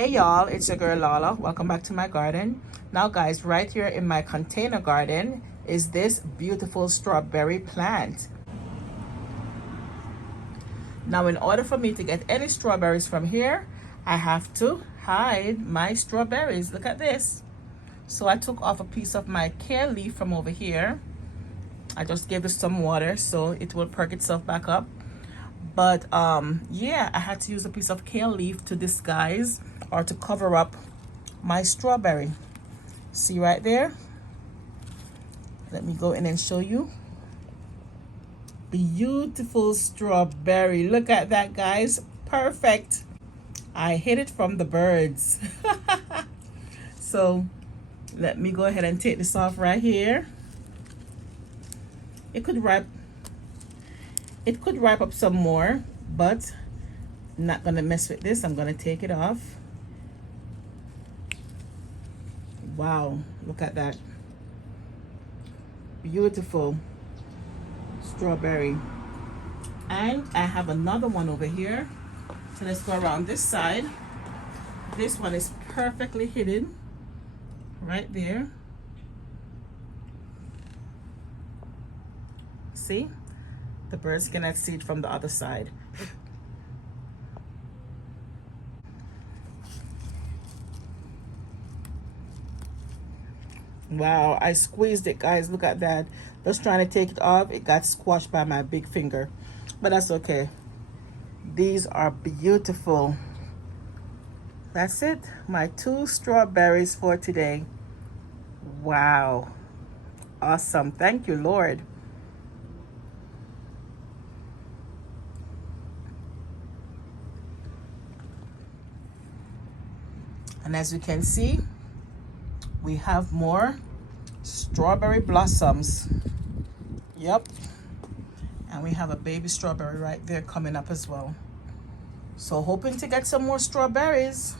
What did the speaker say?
Hey y'all, it's your girl Lala. Welcome back to my garden. Now guys, right here in my container garden is this beautiful strawberry plant. Now in order for me to get any strawberries from here, I have to hide my strawberries. Look at this. So I took off a piece of my kale leaf from over here. I just gave it some water so it will perk itself back up. But yeah, I had to use a piece of kale leaf to disguise or to cover up my strawberry. See right there? Let me go in and show you. Beautiful strawberry. Look at that, guys. Perfect. I hid it from the birds. So let me go ahead and take this off right here. It could ripe up some more, but I'm not gonna mess with this. I'm gonna take it off. Wow, look at that. Beautiful strawberry. And I have another one over here. So let's go around this side. This one is perfectly hidden right there. See? The birds cannot see it from the other side. Wow, I squeezed it, guys. Look at that. Just trying to take it off. It got squashed by my big finger. But that's okay. These are beautiful. That's it. My 2 strawberries for today. Wow. Awesome. Thank you, Lord. And as you can see, we have more strawberry blossoms. Yep. And we have a baby strawberry right there coming up as well. So hoping to get some more strawberries.